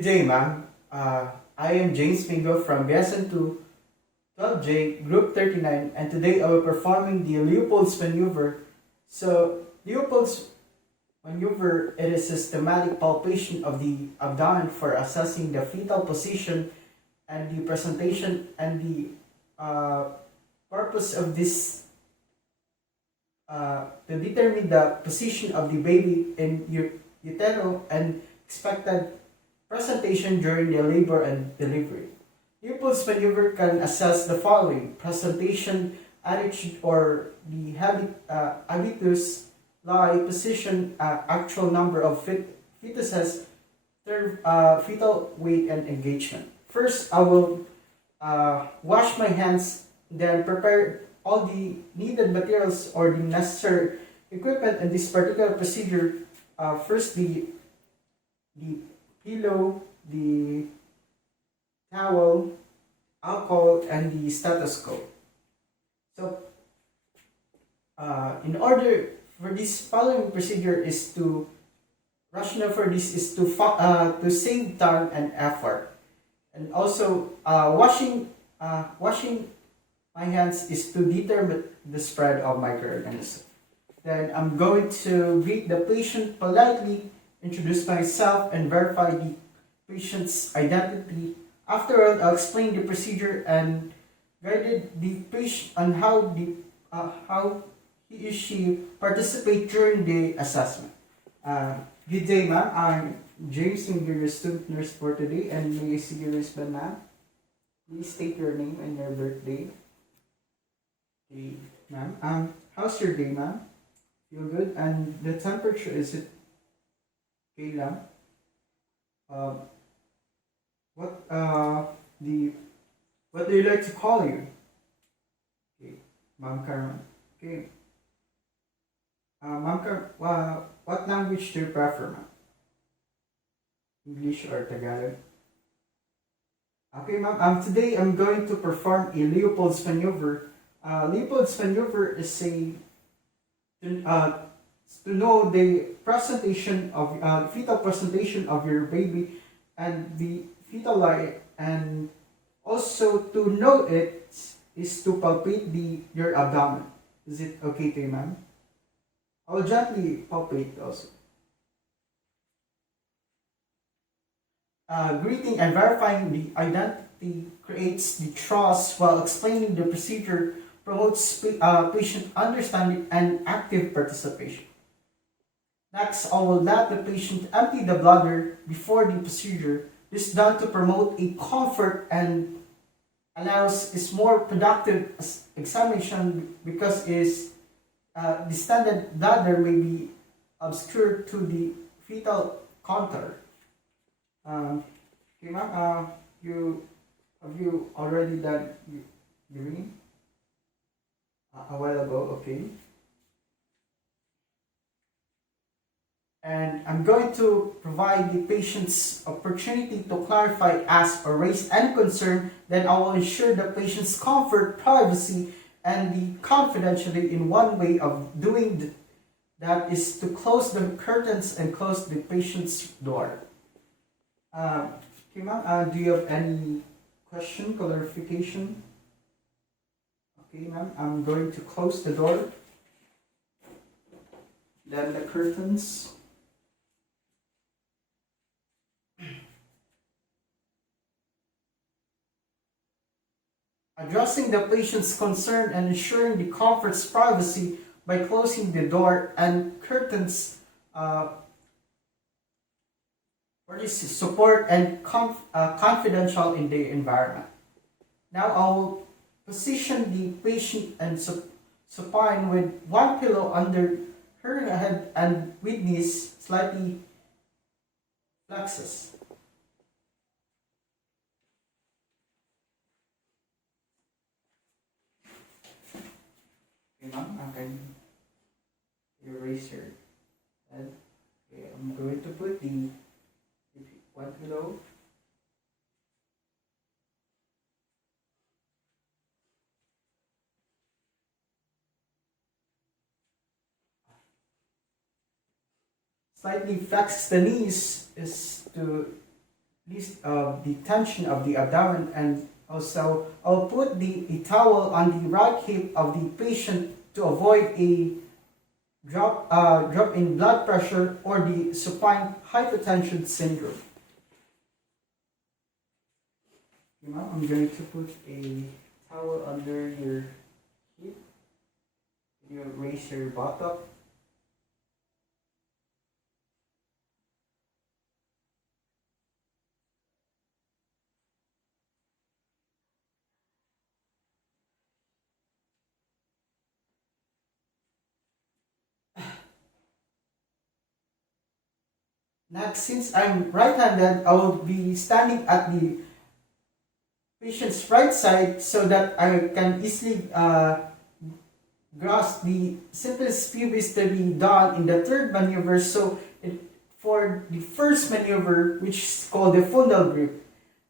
Good day, ma'am. I am James Mingo from BSN2 12J Group 39, and today I will be performing the Leopolds maneuver. So, Leopolds maneuver, it is a systematic palpation of the abdomen for assessing the fetal position and the presentation, and the purpose of this to determine the position of the baby in utero and expected presentation during the labor and delivery. Leopold's maneuver can assess the following: presentation, attitude, or the habitus, lie, position, actual number of fetuses, fetal weight, and engagement. First, I will wash my hands, then prepare all the needed materials or the necessary equipment in this particular procedure. First, the pillow, the towel, alcohol, and the stethoscope. So, in order for this following procedure is to rationale for this is to save time and effort, and also washing my hands is to deter the spread of microorganisms. Then I'm going to greet the patient politely, introduce myself, and verify the patient's identity. Afterward, I'll explain the procedure and guided the patient on how he or she participate during the assessment. Good day, ma'am. I'm James, and your student nurse for today, and may I see your wristband, ma'am? Please state your name and your birthday. Okay, ma'am. How's your day, ma'am? Feel good? And the temperature, is it okay, ma'am? What the what do you like to call you? Okay, ma'am Carmen. Okay, ma'am Carmen. What language do you prefer, ma'am? English or Tagalog? Okay, ma'am. Today I'm going to perform a Leopold's maneuver. Leopold's maneuver is uh, to know the presentation of fetal presentation of your baby and the fetal light, and also to know it is to palpate your abdomen. Is it okay to you, ma'am? I will gently palpate also. Greeting and verifying the identity creates the trust, while explaining the procedure promotes patient understanding and active participation. Next, I will let the patient empty the bladder before the procedure. This is done to promote a comfort and allows is more productive examination, because the standard bladder may be obscured to the fetal contour. Okay, ma'am. Have you already done urine a while ago? Okay. And I'm going to provide the patient's opportunity to clarify, ask, or raise any concern. Then I will ensure the patient's comfort, privacy, and the confidentiality. In one way of doing that is to close the curtains and close the patient's door. Okay, ma'am. Do you have any question, clarification? Okay, ma'am. I'm going to close the door, then the curtains. Addressing the patient's concern and ensuring the comfort's privacy by closing the door and curtains for this support and confidential in the environment. Now I'll position the patient and supine with one pillow under her head and with knees slightly flexes. Okay, ma'am, I can erase your head. Okay, I'm going to put the one pillow. Slightly flex the knees is to least the tension of the abdomen, and also I'll put a towel on the right hip of the patient to avoid a drop in blood pressure or the supine hypertension syndrome. Now I'm going to put a towel under your hip. You raise your buttock. Next, since I'm right-handed, I will be standing at the patient's right side so that I can easily grasp the simplest pubis to be done in the third maneuver. So for the first maneuver, which is called the fundal grip,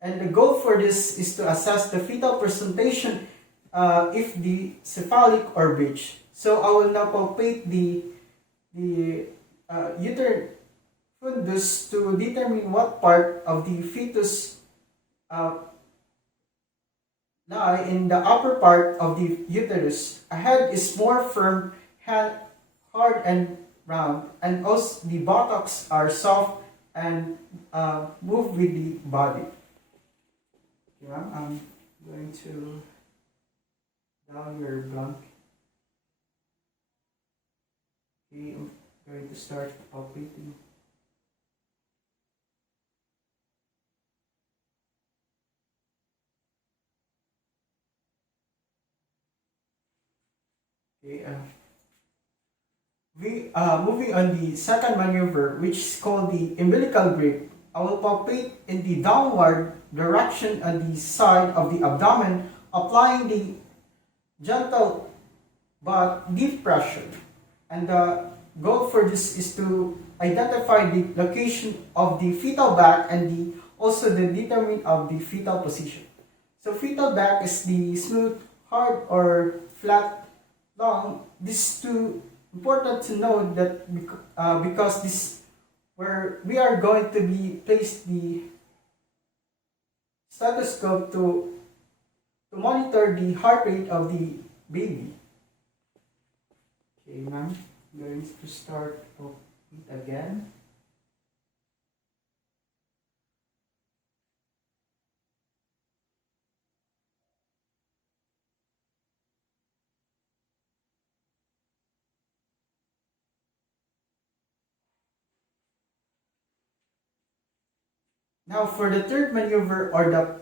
and the goal for this is to assess the fetal presentation if the cephalic or bridge. So I will now palpate the uterine fundus to determine what part of the fetus uh, lie in the upper part of the uterus. A head is more firm, hard and round, and also the buttocks are soft and move with the body. Okay, I'm going to down your blanket. Okay, I'm going to start palpating. Okay, moving on the second maneuver, which is called the umbilical grip. I will palpate in the downward direction on the side of the abdomen, applying the gentle but deep pressure. And the goal for this is to identify the location of the fetal back and also the determinant of the fetal position. So fetal back is the smooth, hard, or flat long. This is too important to know that because this where we are going to be place the stethoscope to monitor the heart rate of the baby. Okay, ma'am, I'm going to start it again. Now for the third maneuver or the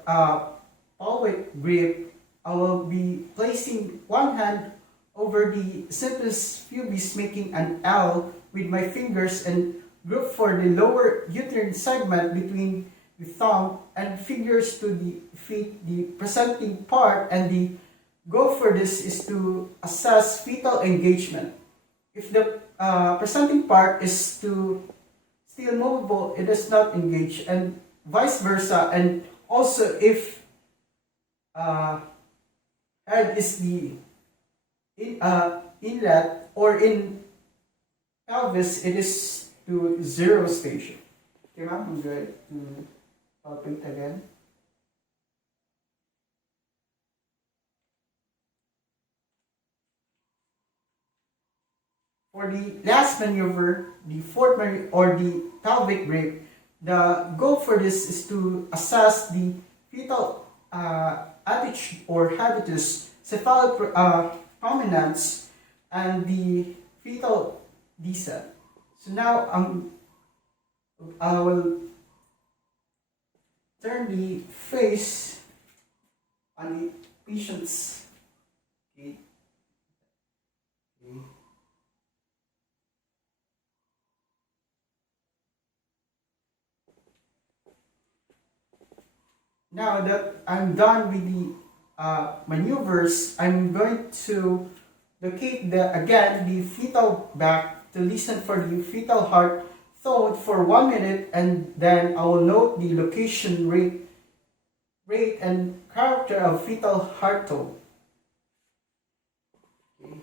pelvic grip, I will be placing one hand over the simplest pubis, making an L with my fingers, and group for the lower uterine segment between the thumb and fingers to the feet, the presenting part, and the goal for this is to assess fetal engagement. If the presenting part is still movable, it is not engaged, and vice versa. And also if head is the inlet or in pelvis, it is to zero station. Okay, ma'am, I'm going to palpate again. For the last maneuver, the fourth maneuver or the pelvic grip, the goal for this is to assess the fetal attitude or habitus, cephalic prominence, and the fetal descent. So now I will turn the face on the patient's. Okay. Okay. Now that I'm done with the maneuvers, I'm going to locate again the fetal back to listen for the fetal heart thought for 1 minute, and then I will note the location, rate and character of fetal heart tone. Okay.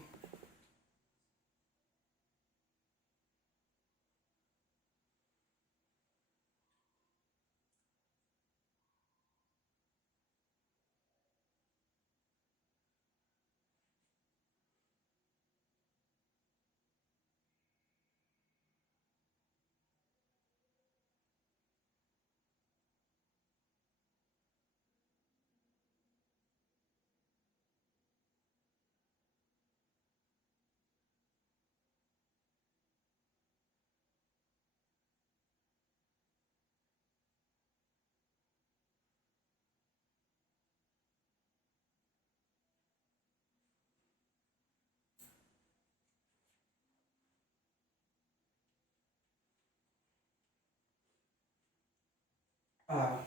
Uh,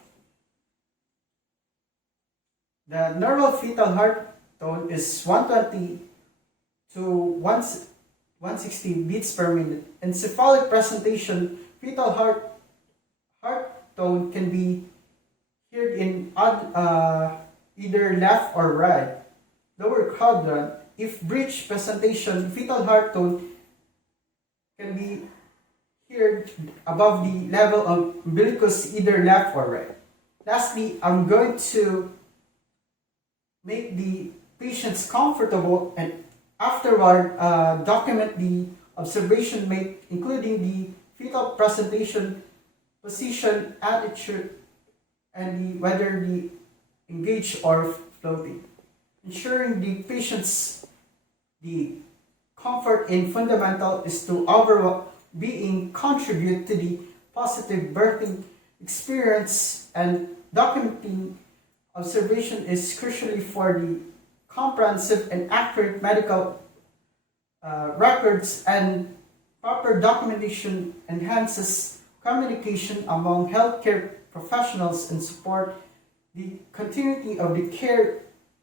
the normal fetal heart tone is 120 to 160 beats per minute. In cephalic presentation, fetal heart tone can be heard in either left or right. Lower quadrant, if bridge presentation, fetal heart tone can be heard above the level of umbilicus, either left or right. Lastly, I'm going to make the patients comfortable and afterward document the observation made, including the fetal presentation, position, attitude, and whether the engaged or floating. Ensuring the patient's the comfort in fundamental is to overall being contribute to the positive birthing experience, and documenting observation is crucially for the comprehensive and accurate medical records, and proper documentation enhances communication among healthcare professionals and support the continuity of the care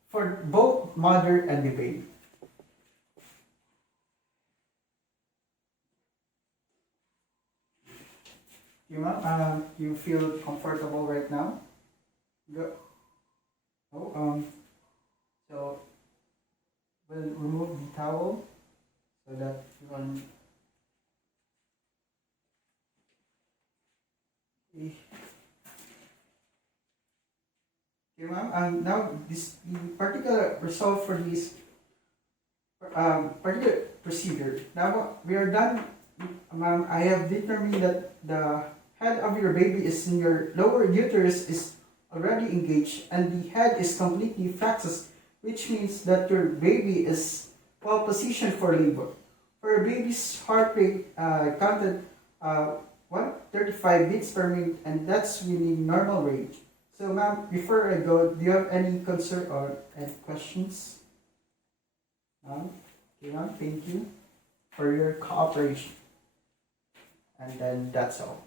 for both mother and the baby. You ma'am, you feel comfortable right now? Go. Oh, so we'll remove the towel so that you can. Okay, ma'am. Now this the particular result for this particular procedure. Now we are done, ma'am. I have determined that the head of your baby is in your lower uterus is already engaged, and the head is completely flexed, which means that your baby is well positioned for labor. For a baby's heart rate counted 135 beats per minute, and that's within normal range. So, ma'am, before I go, do you have any concern or any questions? Ma'am? Okay, ma'am, thank you for your cooperation. And then that's all.